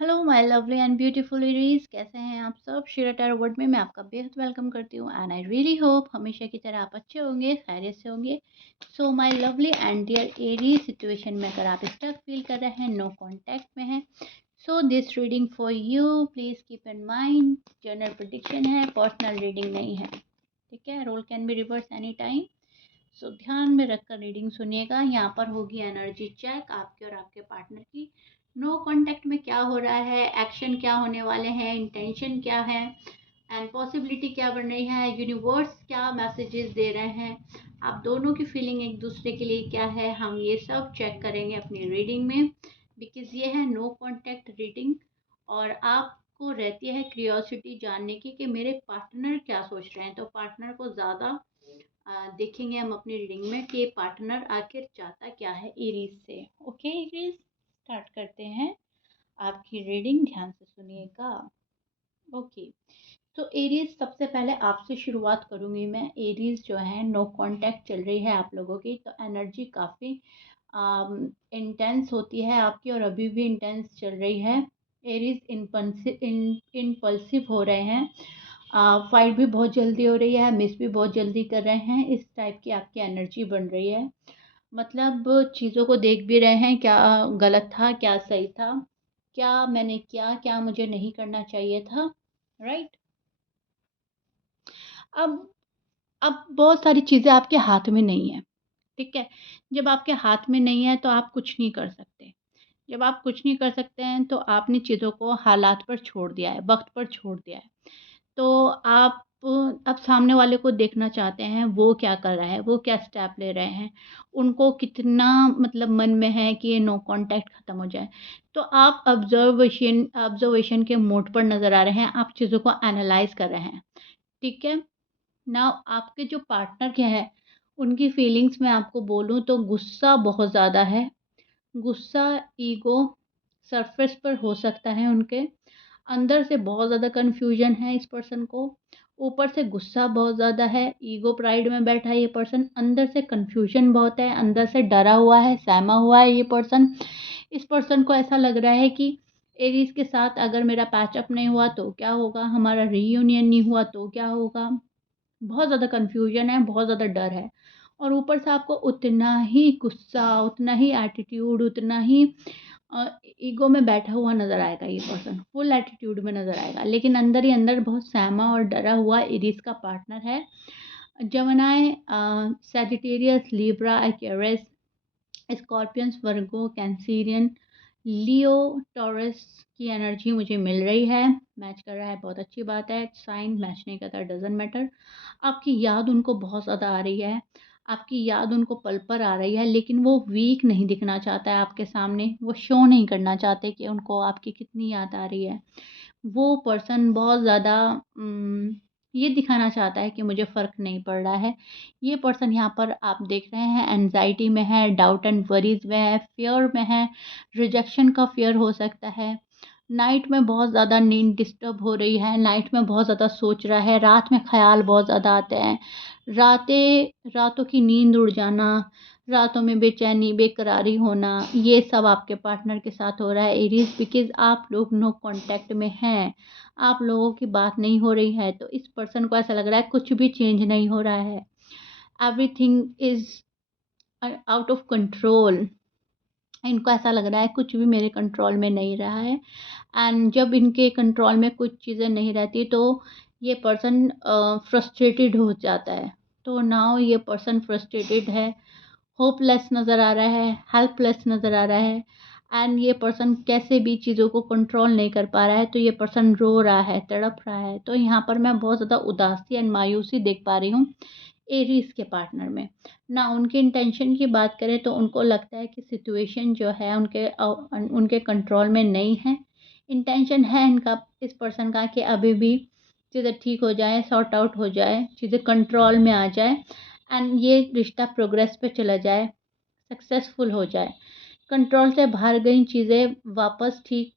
Hello my lovely and beautiful Aries, कैसे हैं आप सब। शिरा टैरो वर्ड में मैं आपका बेहद वेलकम करती हूँ एंड आई रियली होप हमेशा की तरह आप अच्छे होंगे, खैरियत से होंगे। So my lovely and dear Aries, situation में अगर आप स्टक फील कर रहे हैं, नो कांटेक्ट में हैं, so this reading for you, please keep in mind general prediction है, पर्सनल रीडिंग नहीं है। ठीक है, role can be reverse any time. So ध्यान में रखकर रीडिंग सुनिएगा। यहाँ पर होगी एनर्जी चेक आपके और आपके पार्टनर की। नो कांटेक्ट में क्या हो रहा है, एक्शन क्या होने वाले हैं, इंटेंशन क्या है एंड पॉसिबिलिटी क्या बन रही है, यूनिवर्स क्या मैसेजेस दे रहे हैं, आप दोनों की फीलिंग एक दूसरे के लिए क्या है, हम ये सब चेक करेंगे अपनी रीडिंग में। बिकॉज ये है नो कांटेक्ट रीडिंग और आपको रहती है क्रियोसिटी जानने की कि मेरे पार्टनर क्या सोच रहे हैं। तो पार्टनर को ज़्यादा देखेंगे हम अपनी रीडिंग में कि पार्टनर आखिर चाहता क्या है एरीज से। ओके एरीज, स्टार्ट करते हैं आपकी रीडिंग, ध्यान से सुनिएगा। ओके, तो एरीज सबसे पहले आपसे शुरुआत करूंगी मैं। एरीज जो है नो कांटेक्ट चल रही है आप लोगों की, तो एनर्जी काफ़ी इंटेंस होती है आपकी और अभी भी इंटेंस चल रही है। एरीज इनपल्सिव हो रहे हैं, फाइट भी बहुत जल्दी हो रही है, मिस भी बहुत जल्दी कर रहे हैं, इस टाइप की आपकी एनर्जी बन रही है। मतलब चीज़ों को देख भी रहे हैं, क्या गलत था क्या सही था, क्या मैंने किया क्या मुझे नहीं करना चाहिए था, राइट। अब अब बहुत सारी चीज़ें आपके हाथ में नहीं है। ठीक है, जब आपके हाथ में नहीं है तो आप कुछ नहीं कर सकते। जब आप कुछ नहीं कर सकते हैं तो आपने चीज़ों को हालात पर छोड़ दिया है, वक्त पर छोड़ दिया है। तो आप अब सामने वाले को देखना चाहते हैं, वो क्या कर रहा है, वो क्या स्टेप ले रहे हैं, उनको कितना मतलब मन में है कि ये नो कांटेक्ट ख़त्म हो जाए। तो आप ऑब्जर्वेशन के मोड पर नज़र आ रहे हैं, आप चीज़ों को एनालाइज़ कर रहे हैं। ठीक है, नाउ आपके जो पार्टनर क्या है, उनकी फीलिंग्स में आपको बोलूँ तो गुस्सा बहुत ज़्यादा है। गुस्सा, ईगो सरफेस पर हो सकता है उनके। अंदर से बहुत ज़्यादा कन्फ्यूजन है इस पर्सन को। ऊपर से गुस्सा बहुत ज़्यादा है, ईगो प्राइड में बैठा है ये पर्सन। अंदर से कन्फ्यूजन बहुत है, अंदर से डरा हुआ है, सहमा हुआ है ये पर्सन। इस पर्सन को ऐसा लग रहा है कि एरीज़ के साथ अगर मेरा पैचअप नहीं हुआ तो क्या होगा, हमारा रीयूनियन नहीं हुआ तो क्या होगा। बहुत ज़्यादा कन्फ्यूजन है, बहुत ज़्यादा डर है। और ऊपर से आपको उतना ही गुस्सा, उतना ही एटीट्यूड, उतना ही ईगो में बैठा हुआ नज़र आएगा ये पर्सन, फुल एटीट्यूड में नज़र आएगा, लेकिन अंदर ही अंदर बहुत सहमा और डरा हुआ एरीज का पार्टनर है। जमनाए, सैजिटेरियस, लिब्रा, एक्वेरियस, स्कॉर्पियंस, वर्गो, कैंसीरियन, लियो, टॉरस की एनर्जी मुझे मिल रही है। मैच कर रहा है, बहुत अच्छी बात है। साइन मैच नहीं करता, डजेंट मैटर। आपकी याद उनको बहुत ज़्यादा आ रही है, आपकी याद उनको पल पर आ रही है, लेकिन वो वीक नहीं दिखना चाहता है आपके सामने, वो शो नहीं करना चाहते कि उनको आपकी कितनी याद आ रही है। वो पर्सन बहुत ज़्यादा ये दिखाना चाहता है कि मुझे फ़र्क नहीं पड़ रहा है। ये पर्सन यहाँ पर आप देख रहे हैं एंग्ज़ायटी में है, डाउट एंड वरीज़ में है, फ़ियर में है, रिजेक्शन का फ़ियर हो सकता है। नाइट में बहुत ज़्यादा नींद डिस्टर्ब हो रही है, नाइट में बहुत ज़्यादा सोच रहा है, रात में ख़्याल बहुत ज़्यादा आते हैं। रातों की नींद उड़ जाना, रातों में बेचैनी, बेकरारी होना, ये सब आपके पार्टनर के साथ हो रहा है एरीज़, बिकॉज़ आप लोग नो कॉन्टैक्ट में हैं। आप लोगों की बात नहीं हो रही है, तो इस पर्सन को ऐसा लग रहा है कुछ भी चेंज नहीं हो रहा है। Everything is out of control. इनको ऐसा लग रहा है कुछ भी मेरे कंट्रोल में नहीं रहा है। एंड जब इनके कंट्रोल में कुछ चीज़ें नहीं रहती तो ये पर्सन फ्रस्ट्रेटेड हो जाता है। तो नाउ ये पर्सन फ्रस्ट्रेटेड है, होपलेस नज़र आ रहा है, हेल्पलेस नज़र आ रहा है। एंड ये पर्सन कैसे भी चीज़ों को कंट्रोल नहीं कर पा रहा है, तो ये पर्सन रो रहा है, तड़प रहा है। तो यहाँ पर मैं बहुत ज़्यादा उदासी एंड मायूसी देख पा रही हूँ एरीज़ के पार्टनर में। ना उनके इंटेंशन की बात करें तो उनको लगता है कि सिचुएशन जो है उनके कंट्रोल में नहीं है। इंटेंशन है इनका, इस पर्सन का, कि अभी भी चीज़ें ठीक हो जाए, सॉर्ट आउट हो जाए, चीज़ें कंट्रोल में आ जाए एंड ये रिश्ता प्रोग्रेस पे चला जाए, सक्सेसफुल हो जाए। कंट्रोल से बाहर गई चीज़ें वापस ठीक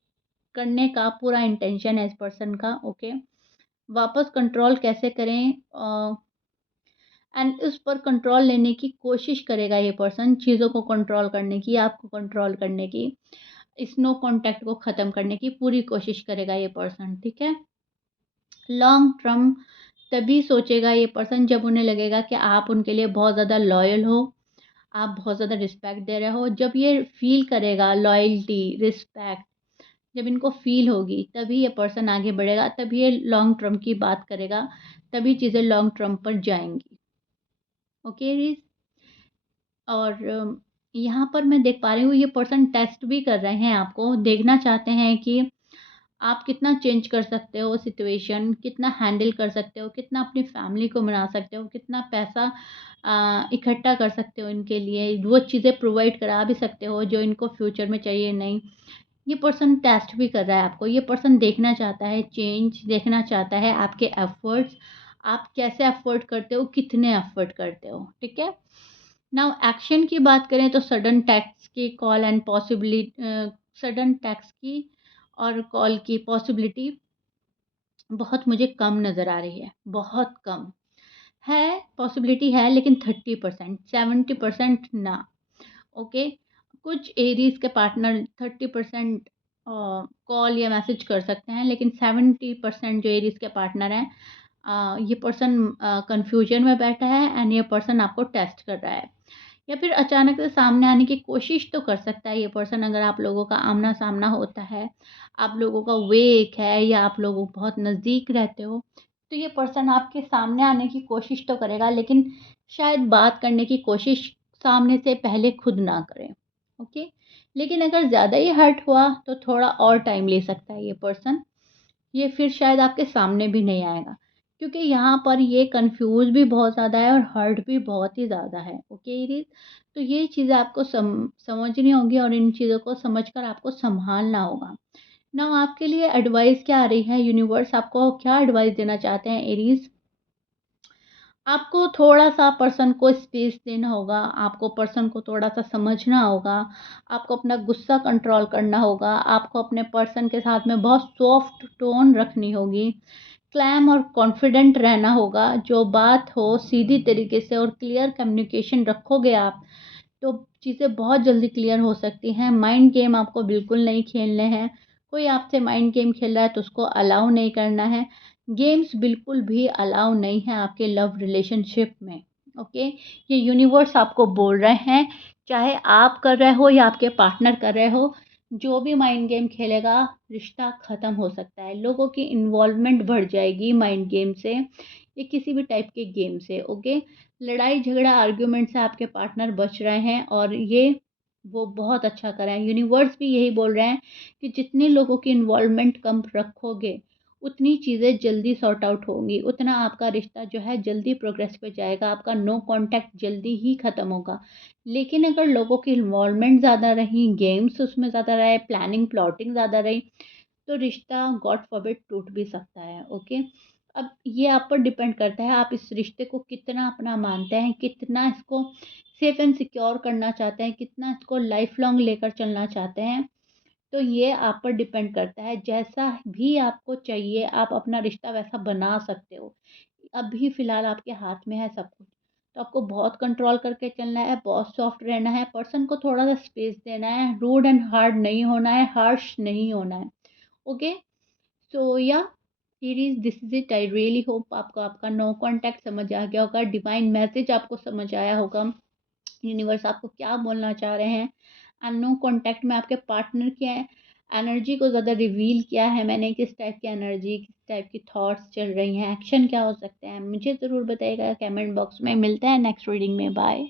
करने का पूरा इंटेंशन है इस पर्सन का। ओके, वापस कंट्रोल कैसे करें एंड उस पर कंट्रोल लेने की कोशिश करेगा ये पर्सन, चीज़ों को कंट्रोल करने की, आपको कंट्रोल करने की। इस नो कॉन्टैक्ट को ख़त्म करने की पूरी कोशिश करेगा ये पर्सन, ठीक है? लॉन्ग टर्म तभी सोचेगा ये पर्सन जब उन्हें लगेगा कि आप उनके लिए बहुत ज़्यादा लॉयल हो, आप बहुत ज़्यादा रिस्पेक्ट दे रहे हो। जब ये फ़ील करेगा लॉयल्टी, रिस्पेक्ट, जब इनको फ़ील होगी तभी ये पर्सन आगे बढ़ेगा, तभी ये लॉन्ग टर्म की बात करेगा, तभी चीज़ें लॉन्ग टर्म पर जाएँगी। ओके रीज़? और यहाँ पर मैं देख पा रही हूँ ये पर्सन टेस्ट भी कर रहे हैं आपको, देखना चाहते हैं कि आप कितना चेंज कर सकते हो सिचुएशन, कितना हैंडल कर सकते हो, कितना अपनी फैमिली को मना सकते हो, कितना पैसा इकट्ठा कर सकते हो इनके लिए, वो चीज़ें प्रोवाइड करा भी सकते हो जो इनको फ्यूचर में चाहिए नहीं। ये पर्सन टेस्ट भी कर रहा है आपको, ये पर्सन देखना चाहता है चेंज, देखना चाहता है आपके एफ़र्ट्स, आप कैसे एफ़र्ट करते हो, कितने एफ़र्ट करते हो, ठीक है? नाउ एक्शन की बात करें तो सडन टैक्स की और कॉल की पॉसिबिलिटी बहुत मुझे कम नज़र आ रही है, बहुत कम। है, पॉसिबिलिटी है लेकिन 30%, 70% ना, ओके? कुछ एरीज़ के पार्टनर 30% कॉल या मैसेज कर सकते हैं, लेकिन 70% जो एरीज़ के पार्टनर हैं ये पर्सन कन्फ्यूजन में बैठा है एंड ये पर्सन आपको टेस्ट कर रहा है। या फिर अचानक से सामने आने की कोशिश तो कर सकता है ये पर्सन अगर आप लोगों का आमना-सामना होता है, आप लोगों का वे एक है या आप लोग बहुत नज़दीक रहते हो, तो ये पर्सन आपके सामने आने की कोशिश तो करेगा लेकिन शायद बात करने की कोशिश सामने से पहले खुद ना करे, ओके? लेकिन अगर ज़्यादा ही हर्ट हुआ तो थोड़ा और टाइम ले सकता है ये पर्सन। ये फिर शायद आपके सामने भी नहीं आएगा क्योंकि यहाँ पर ये कंफ्यूज भी बहुत ज़्यादा है और हर्ट भी बहुत ही ज़्यादा है, ओके इरीज? तो ये चीज़ें आपको समझनी होगी और इन चीज़ों को समझकर आपको संभालना होगा। ना आपके लिए एडवाइस क्या आ रही है, यूनिवर्स आपको क्या एडवाइस देना चाहते हैं एरीज? आपको थोड़ा-सा पर्सन को स्पेस देना होगा, आपको पर्सन को थोड़ा-सा समझना होगा, आपको अपना गुस्सा कंट्रोल करना होगा, आपको अपने पर्सन के साथ में बहुत सॉफ्ट टोन रखनी होगी, क्लैम और कॉन्फिडेंट रहना होगा, जो बात हो सीधी तरीके से और क्लियर कम्युनिकेशन रखोगे आप, तो चीज़ें बहुत जल्दी क्लियर हो सकती हैं। माइंड गेम आपको बिल्कुल नहीं खेलने हैं। कोई आपसे माइंड गेम खेल रहा है तो उसको अलाउ नहीं करना है। गेम्स बिल्कुल भी अलाउ नहीं है आपके लव रिलेशनशिप में, ओके? ये यूनिवर्स आपको बोल रहे हैं, चाहे आप कर रहे हो या आपके पार्टनर कर रहे हो, जो भी माइंड गेम खेलेगा, रिश्ता ख़त्म हो सकता है। लोगों की इन्वॉल्वमेंट बढ़ जाएगी माइंड गेम से या किसी भी टाइप के गेम से, ओके? लड़ाई झगड़ा आर्ग्यूमेंट से आपके पार्टनर बच रहे हैं और ये वो बहुत अच्छा कर रहे हैं। यूनिवर्स भी यही बोल रहे हैं कि जितने लोगों की इन्वॉल्वमेंट कम रखोगे, उतनी चीज़ें जल्दी सॉर्ट आउट होंगी, उतना आपका रिश्ता जो है जल्दी प्रोग्रेस पे जाएगा, आपका नो कॉन्टैक्ट जल्दी ही ख़त्म होगा। लेकिन अगर लोगों की इन्वॉल्वमेंट ज़्यादा रही, गेम्स उसमें ज़्यादा रहे, प्लानिंग प्लॉटिंग ज़्यादा रही, तो रिश्ता गॉड फॉरबिड टूट भी सकता है, ओके? अब ये आप पर डिपेंड करता है आप इस रिश्ते को कितना अपना मानते हैं, कितना इसको सेफ एंड सिक्योर करना चाहते हैं, कितना इसको लाइफ लॉन्ग लेकर चलना चाहते हैं। तो ये आप पर डिपेंड करता है, जैसा भी आपको चाहिए आप अपना रिश्ता वैसा बना सकते हो। अभी फ़िलहाल आपके हाथ में है सब कुछ, तो आपको बहुत कंट्रोल करके चलना है, बहुत सॉफ्ट रहना है, पर्सन को थोड़ा-सा स्पेस देना है, रूड एंड हार्ड नहीं होना है, हार्श नहीं होना है, ओके? सो या series this is it. I really hope आपको आपका नो कांटेक्ट समझ आ गया होगा, डिवाइन मैसेज आपको समझ आया होगा, यूनिवर्स आपको क्या बोलना चाह रहे हैं। एंड नो कांटेक्ट में आपके पार्टनर की एनर्जी को ज़्यादा रिवील किया है मैंने, किस टाइप की एनर्जी, किस टाइप की थॉट्स चल रही हैं, एक्शन क्या हो सकते हैं, मुझे ज़रूर बताइएगा कमेंट बॉक्स में। मिलते हैं नेक्स्ट रीडिंग में, बाय।